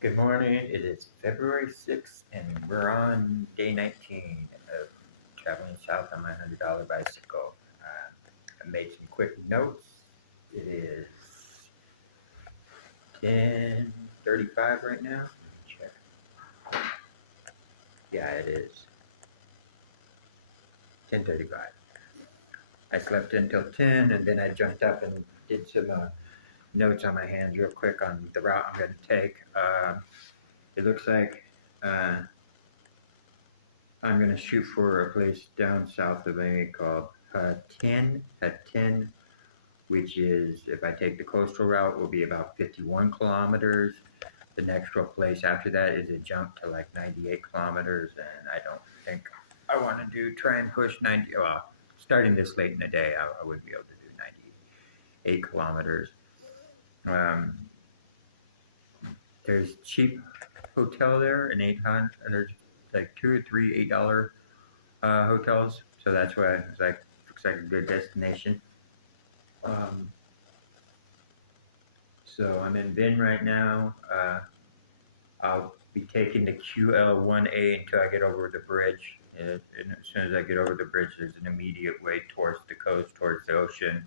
Good morning. It is February 6th, and we're on day 19 of traveling south on my $100 bicycle. I made some quick notes. It is 10:35 right now. Check. Yeah, it is 10:35. I slept until 10, and then I jumped up and did some notes on my hands real quick on the route I'm going to take. It looks like I'm going to shoot for a place down south of me called Hatin, which is, if I take the coastal route, will be about 51 kilometers. The next real place after that is a jump to like 98 kilometers, and I don't think I want to try and push 90. Well, starting this late in the day, I wouldn't be able to do 98 kilometers. There's cheap hotel there, and 800. There's like 2 or 3 $8 hotels, so that's why it's like looks like a good destination. So I'm in Vin right now. I'll be taking the QL1A until I get over the bridge. And as soon as I get over the bridge, there's an immediate way towards the coast, towards the ocean.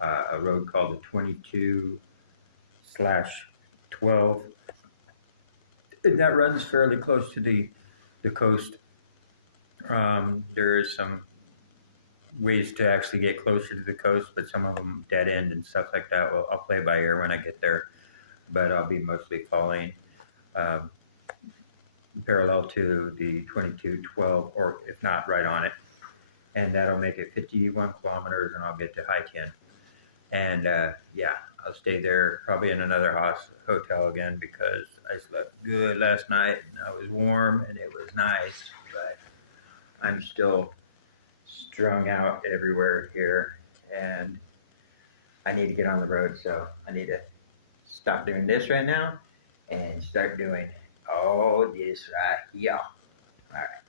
A road called the 22/12. That runs fairly close to the coast. There's some ways to actually get closer to the coast, but some of them dead end and stuff like that. Well, I'll play by ear when I get there, but I'll be mostly following parallel to the 22/12, or if not, right on it. And that'll make it 51 kilometers, and I'll get to Hatin. And yeah, I'll stay there probably in another hotel again because I slept good last night and I was warm and it was nice, but I'm still strung out everywhere here and I need to get on the road, so I need to stop doing this right now and start doing all this right here. All right,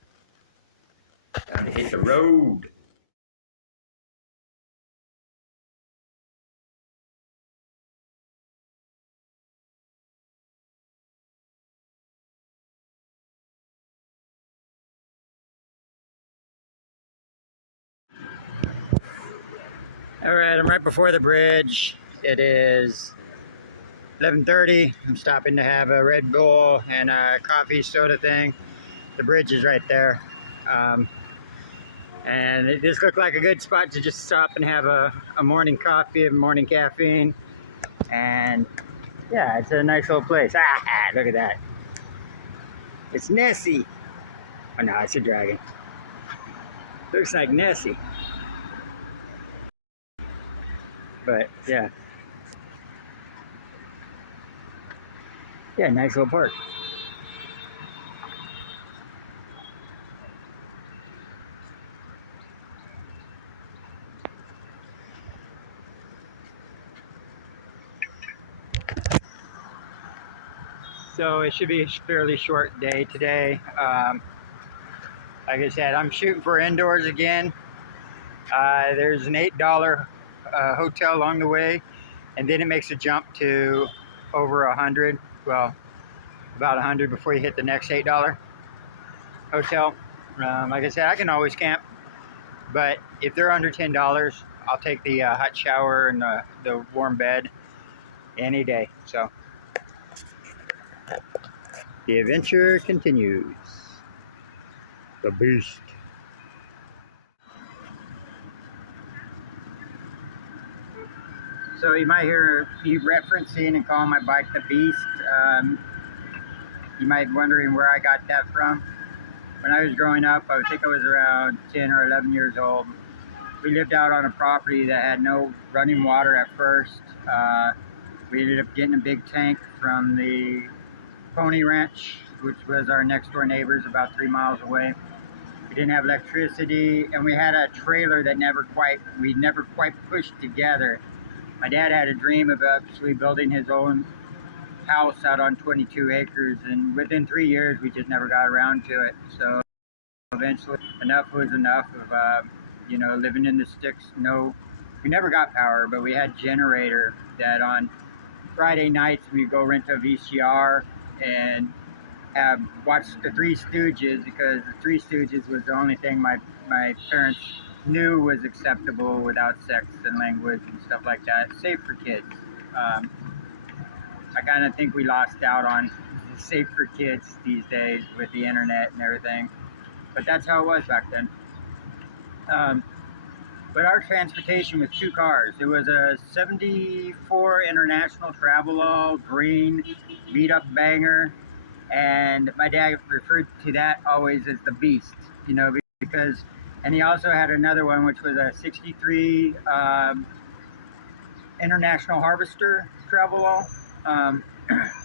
time to hit the road. All right, I'm right before the bridge. It is 11:30. I'm stopping to have a Red Bull and a coffee soda thing. The bridge is right there. And it just looked like a good spot to just stop and have a morning coffee, a morning caffeine. And yeah, it's a nice little place. Ah, look at that. It's Nessie. Oh no, it's a dragon. Looks like Nessie. But yeah. Yeah, nice little park. So it should be a fairly short day today. Like I said, I'm shooting for indoors again. There's an $8 hotel along the way, and then it makes a jump to over 100. Well, about 100 before you hit the next $8 hotel. Like I said, I can always camp, but if they're under $10, I'll take the hot shower and the warm bed any day. So the adventure continues. The beast. So you might hear me referencing and calling my bike the Beast. You might be wondering where I got that from. When I was growing up, I think I was around 10 or 11 years old. We lived out on a property that had no running water at first. We ended up getting a big tank from the Pony Ranch, which was our next door neighbors about 3 miles away. We didn't have electricity, and we had a trailer that we never quite pushed together. My dad had a dream of actually building his own house out on 22 acres, and within 3 years we just never got around to it. So eventually enough was enough of living in the sticks. We never got power, but we had generator that on Friday nights we'd go rent a VCR and have watched the Three Stooges, because the Three Stooges was the only thing my parents knew was acceptable without sex and language and stuff like that, safe for kids. Um, I kind of think we lost out on safe for kids these days with the internet and everything, but that's how it was back then. Um, but our transportation was two cars. It was a '74 International Travelall, green, beat up banger, and my dad referred to that always as the Beast, because, and he also had another one which was a '63 International Harvester Travelall, um,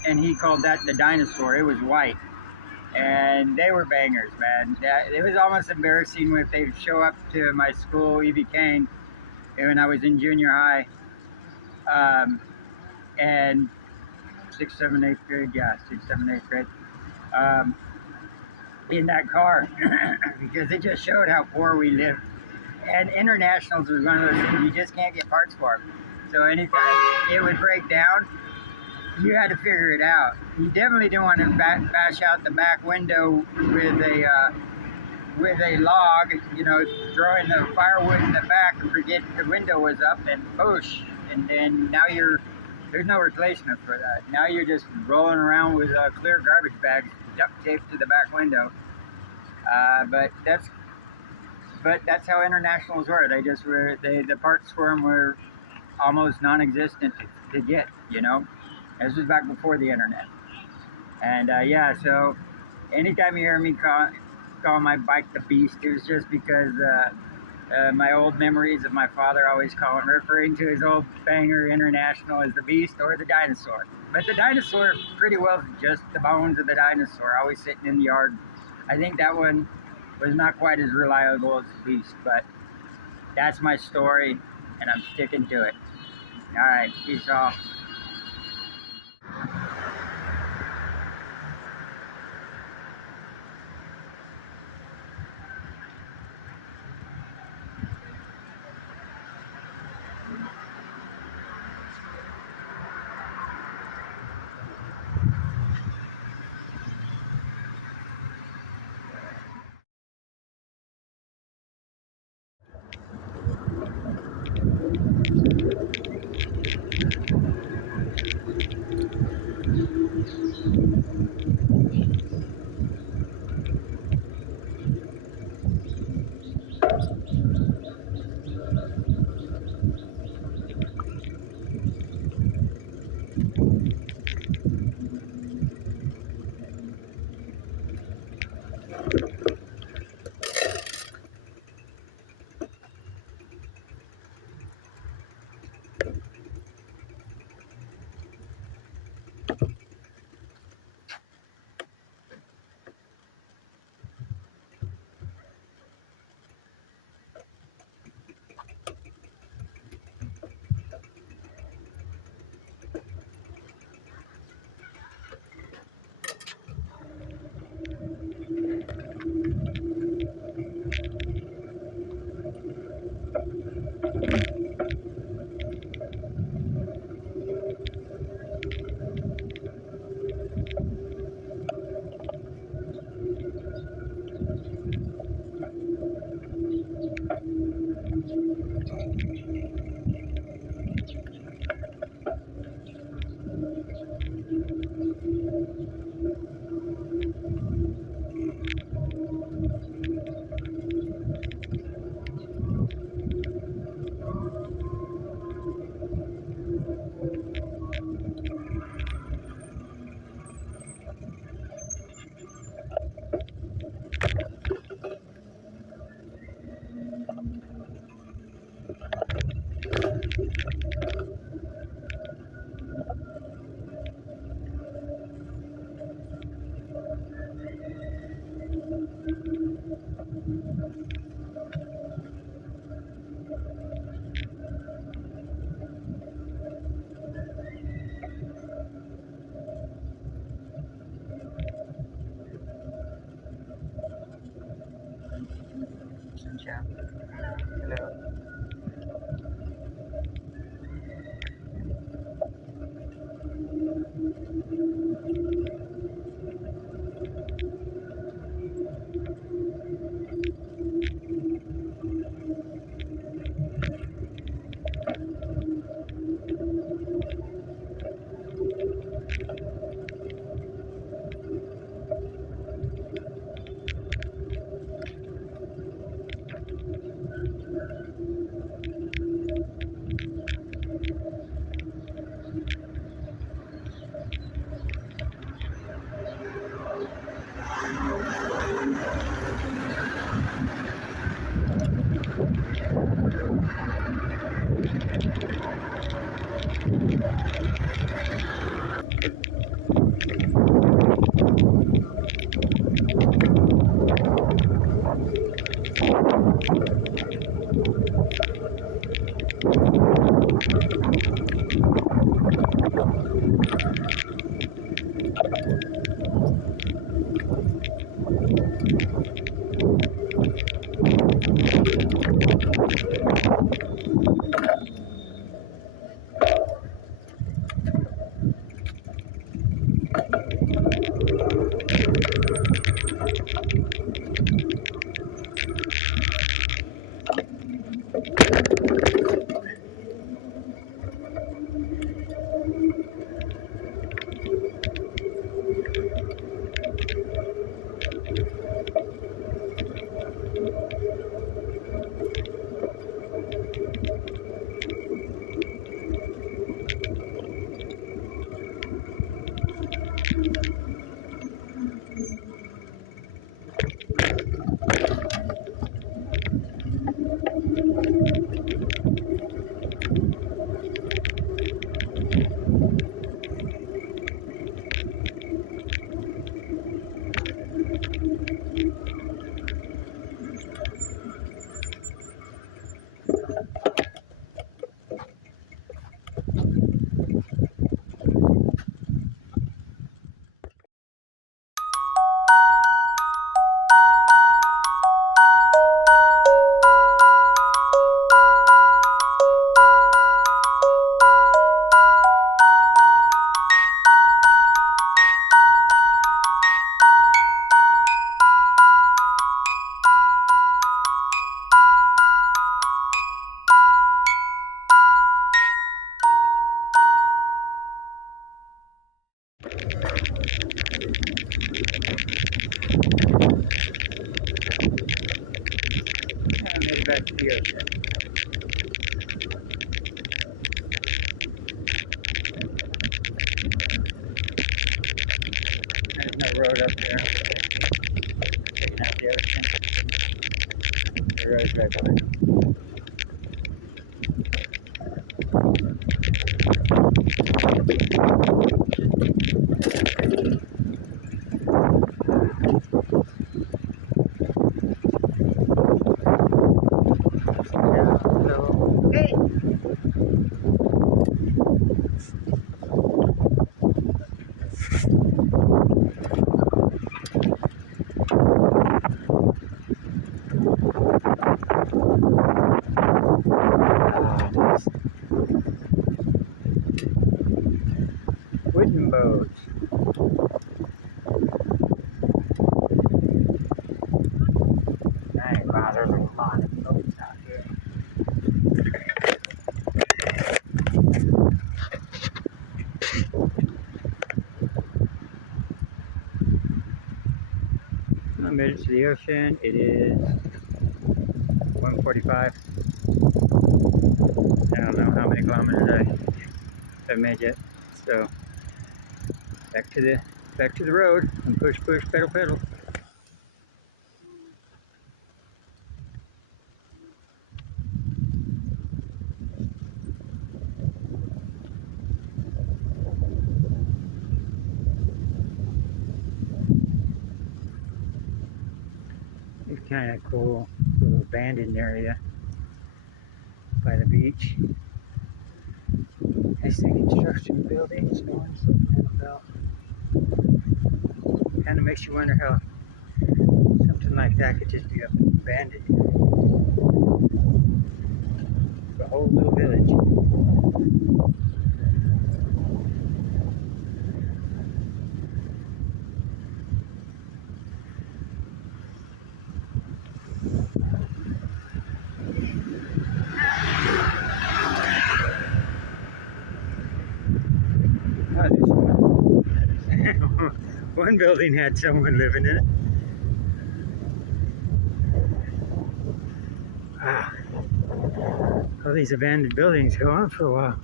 and he called that the Dinosaur. It was white, and they were bangers, man. It was almost embarrassing if they'd show up to my school, E.B. Kane, when I was in junior high, and sixth, seventh, eighth grade, yeah, sixth, seventh, eighth grade, um, in that car, because it just showed how poor we lived. And internationals was one of those things you just can't get parts for. So anytime it would break down, you had to figure it out. You definitely didn't want to bash out the back window with a log, throwing the firewood in the back and forget the window was up and push. And then now there's no replacement for that. Now you're just rolling around with clear garbage bags duct taped to the back window. But that's how internationals were. The parts for them were almost non-existent to get. This was back before the internet. And yeah, so anytime you hear me call my bike the Beast, it was just because my old memories of my father always referring to his old banger International as the Beast or the Dinosaur. But the Dinosaur pretty well just the bones of the dinosaur always sitting in the yard. I think that one was not quite as reliable as the Beast, but that's my story, and I'm sticking to it. All right, peace off. Hello. the ocean. There's no road up there. Taking out the ocean. The road's right behind. Hey! Wooden boats. Dang, wow, there's a lot of boats out here. I made it to the ocean. It is 1:45. I don't know how many kilometers I've made yet. So back to the road and push, pedal, pedal. It's kind of cool, little abandoned area by the beach. I see construction buildings going something about. Kind of makes you wonder how something like that could just be abandoned. The whole little village. Oh, there's one building had someone living in it. Wow. All these abandoned buildings go on for a while.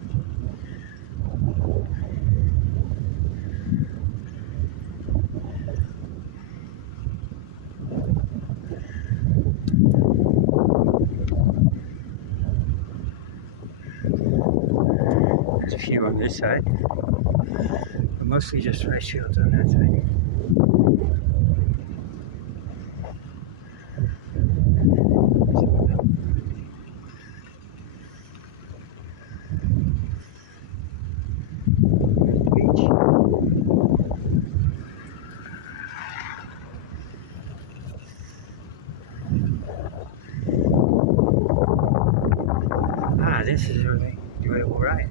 There's a few on this side, but mostly just rice fields on that side. This is a really enjoyable ride.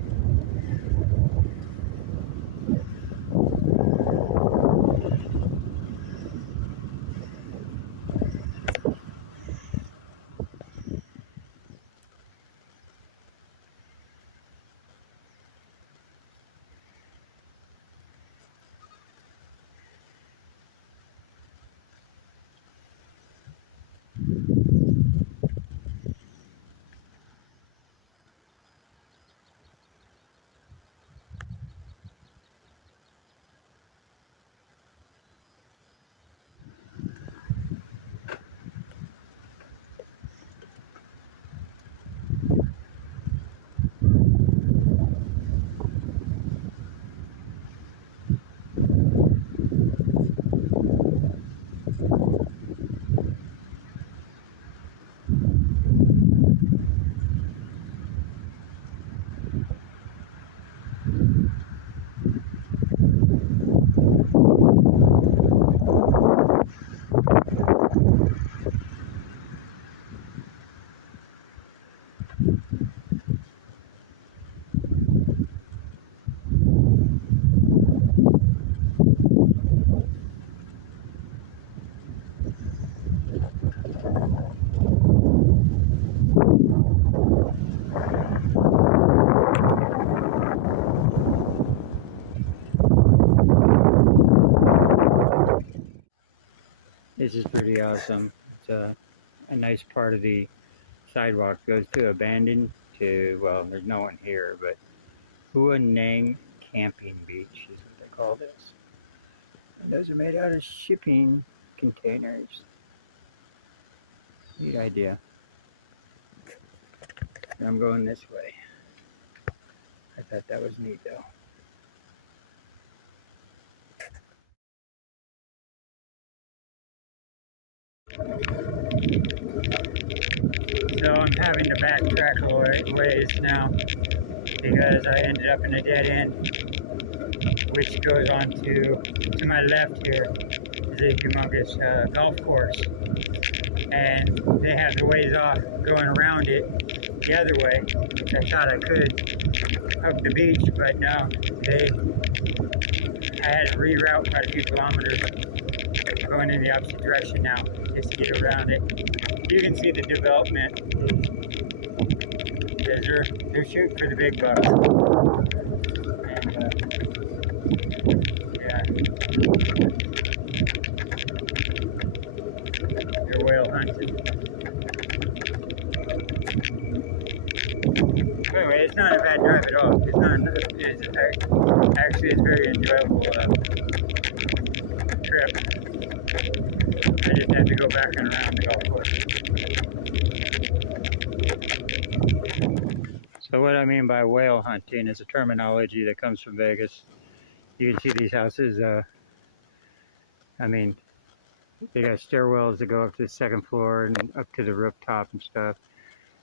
This is pretty awesome. It's a nice part of the sidewalk goes to abandoned to, well, there's no one here, but Huaneng Camping Beach is what they call this. And those are made out of shipping containers. Neat idea. I'm going this way. I thought that was neat though. So I'm having to backtrack a ways now because I ended up in a dead end, which goes on to my left here is a humongous golf course. And they have the ways off going around it the other way, which I thought I could up the beach, but no, I had to reroute quite a few kilometers going in the opposite direction now just to get around it. You can see the development. They're shooting for the big bucks. And yeah, they're whale hunting. Anyway, it's not a bad drive at all. Actually, it's a very enjoyable trip. I just had to go back and around the golf course. So what I mean by whale hunting is a terminology that comes from Vegas. You can see these houses, I mean, they got stairwells that go up to the second floor and up to the rooftop and stuff.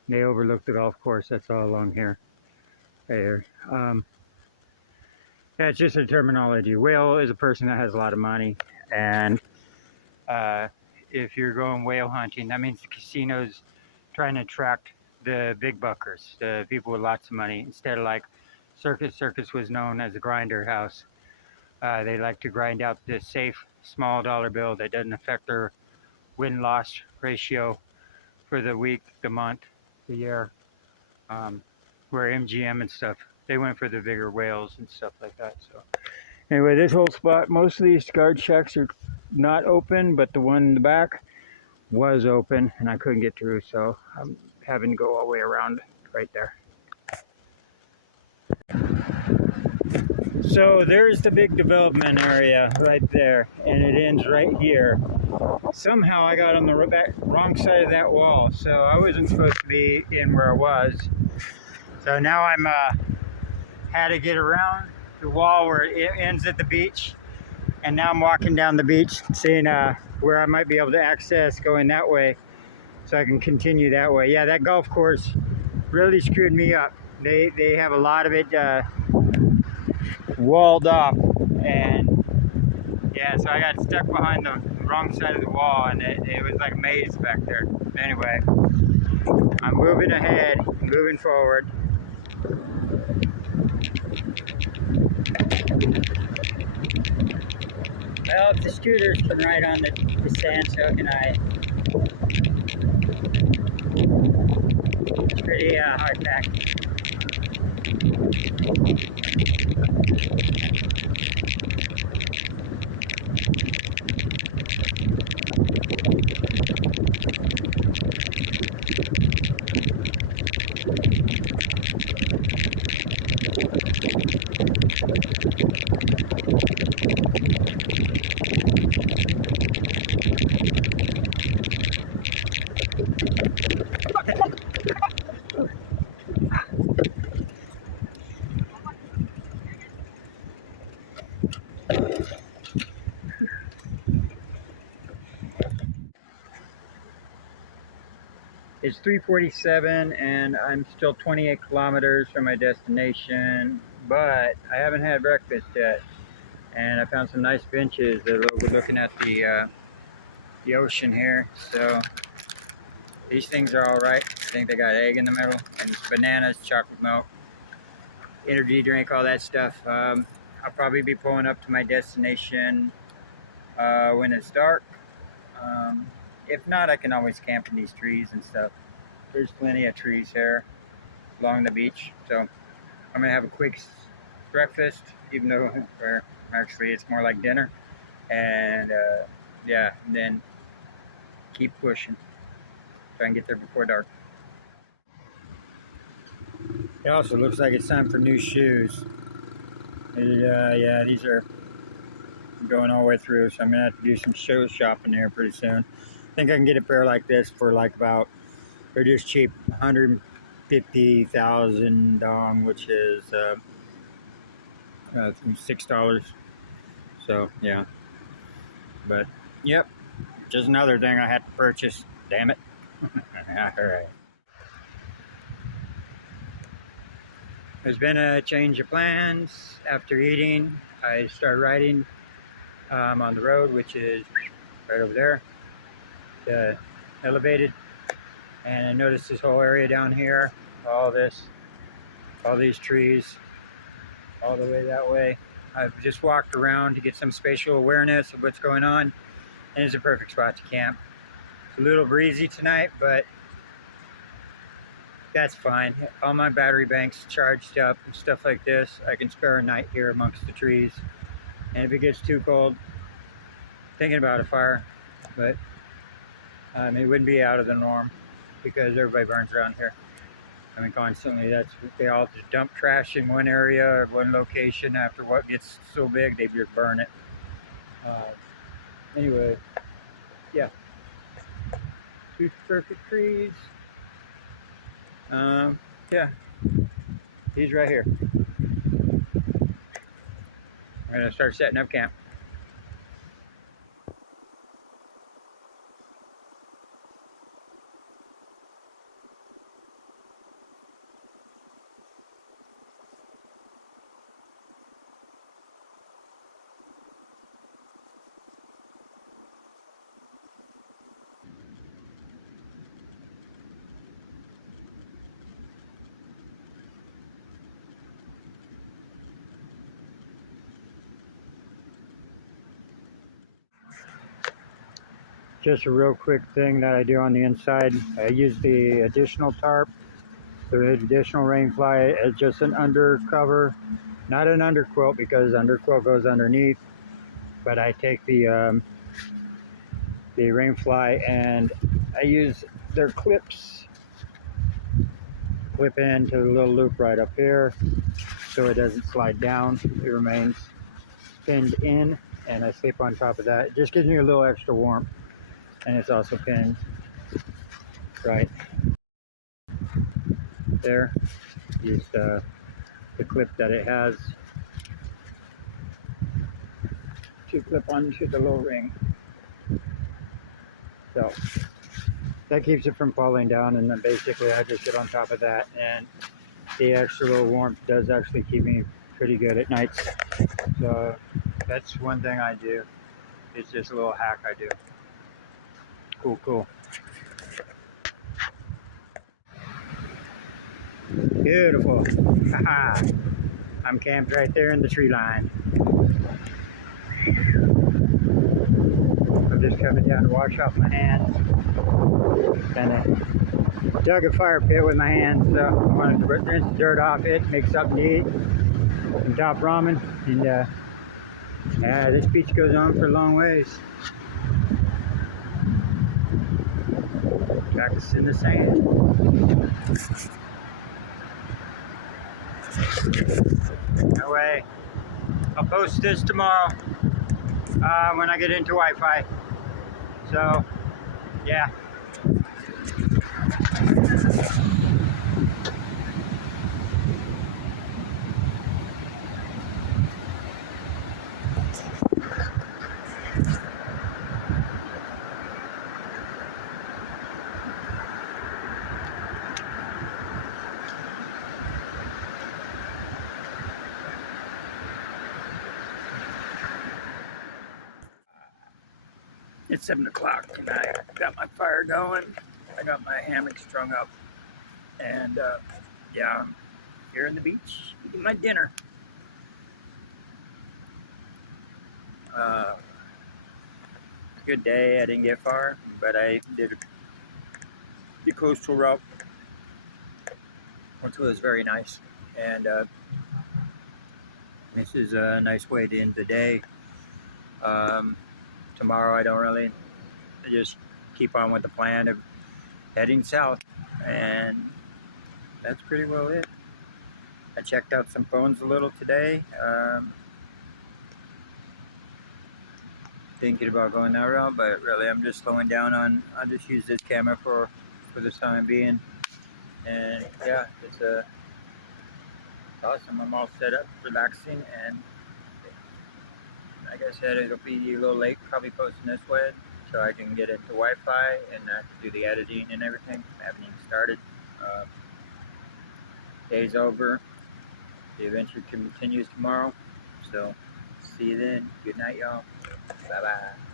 And they overlook the golf course that's all along here. Right here. That's just a terminology. Whale is a person that has a lot of money, and if you're going whale hunting, that means the casino's trying to attract the big buckers, the people with lots of money, instead of like Circus. Circus was known as a grinder house. They like to grind out the safe small dollar bill that doesn't affect their win-loss ratio for the week, the month, the year. Where MGM and stuff, they went for the bigger whales and stuff like that. So anyway, this whole spot, most of these guard shacks are not open, but the one in the back was open and I couldn't get through, so I'm having to go all the way around right there. So there's the big development area right there, and it ends right here. Somehow I got on the wrong side of that wall, so I wasn't supposed to be in where I was. So now I'm had to get around the wall where it ends at the beach, and now I'm walking down the beach, seeing where I might be able to access going that way, so I can continue that way. Yeah, that golf course really screwed me up. They have a lot of it walled off, and yeah, so I got stuck behind the wrong side of the wall, and it was like a maze back there. Anyway, I'm moving ahead, moving forward. Well, if the scooters can ride on the sand, so can I. It's pretty hard pack. It's 3:47 and I'm still 28 kilometers from my destination, but I haven't had breakfast yet. And I found some nice benches that are looking at the ocean here. So these things are all right. I think they got egg in the middle, and just bananas, chocolate milk, energy drink, all that stuff. I'll probably be pulling up to my destination when it's dark. If not, I can always camp in these trees and stuff. There's plenty of trees here along the beach. So I'm gonna have a quick breakfast, even though actually it's more like dinner. And yeah, and then keep pushing. Try and get there before dark. It also looks like it's time for new shoes. Yeah, these are going all the way through, so I'm gonna have to do some shoe shopping here pretty soon. I think I can get a pair like this for like about, they're just cheap, 150,000 dong, which is $6. So yeah, but yep, just another thing I had to purchase. Damn it! All right. There's been a change of plans after eating. I started riding on the road, which is right over there, elevated, and I noticed this whole area down here, all these trees, all the way that way. I've just walked around to get some spatial awareness of what's going on, and it's a perfect spot to camp. It's a little breezy tonight, but that's fine. All my battery banks charged up and stuff like this. I can spare a night here amongst the trees. And if it gets too cold, thinking about a fire, but it wouldn't be out of the norm because everybody burns around here. I mean, constantly. They all just dump trash in one area or one location. After what gets so big, they just burn it. Anyway, yeah, two perfect trees. Yeah, he's right here. I'm gonna start setting up camp. Just a real quick thing that I do on the inside. I use the additional tarp, the additional rain fly as just an undercover, not an underquilt because underquilt goes underneath. But I take the rain fly and I use their clips, clip into the little loop right up here, so it doesn't slide down. It remains pinned in, and I sleep on top of that. It just gives me a little extra warmth. And it's also pinned right there. Use the clip that it has to clip onto the low ring. So that keeps it from falling down, and then basically I just sit on top of that, and the extra little warmth does actually keep me pretty good at nights. So that's one thing I do. It's just a little hack I do. Cool. Beautiful. Haha. I'm camped right there in the tree line. I'm just coming down to wash off my hands. Kind of dug a fire pit with my hands, so I wanted to rinse the dirt off it, make something to eat, some top ramen, and yeah, this beach goes on for a long ways. Practice in the sand. No way. I'll post this tomorrow when I get into Wi-Fi. So, yeah. It's 7 o'clock and I got my fire going. I got my hammock strung up. And yeah, I'm here on the beach eating my dinner. Good day. I didn't get far, but I did the coastal route, which was very nice. And this is a nice way to end the day. Tomorrow I just keep on with the plan of heading south, and that's pretty well it. I checked out some phones a little today. Thinking about going that route, but really I'm just slowing down on. I'll just use this camera for the time being. And yeah, it's awesome. I'm all set up, relaxing, and like I said, it'll be a little late probably posting this way, so I can get into Wi-Fi and do the editing and everything. I haven't even started. Uh, Day's over. The adventure continues tomorrow. So see you then. Good night, y'all. Bye bye.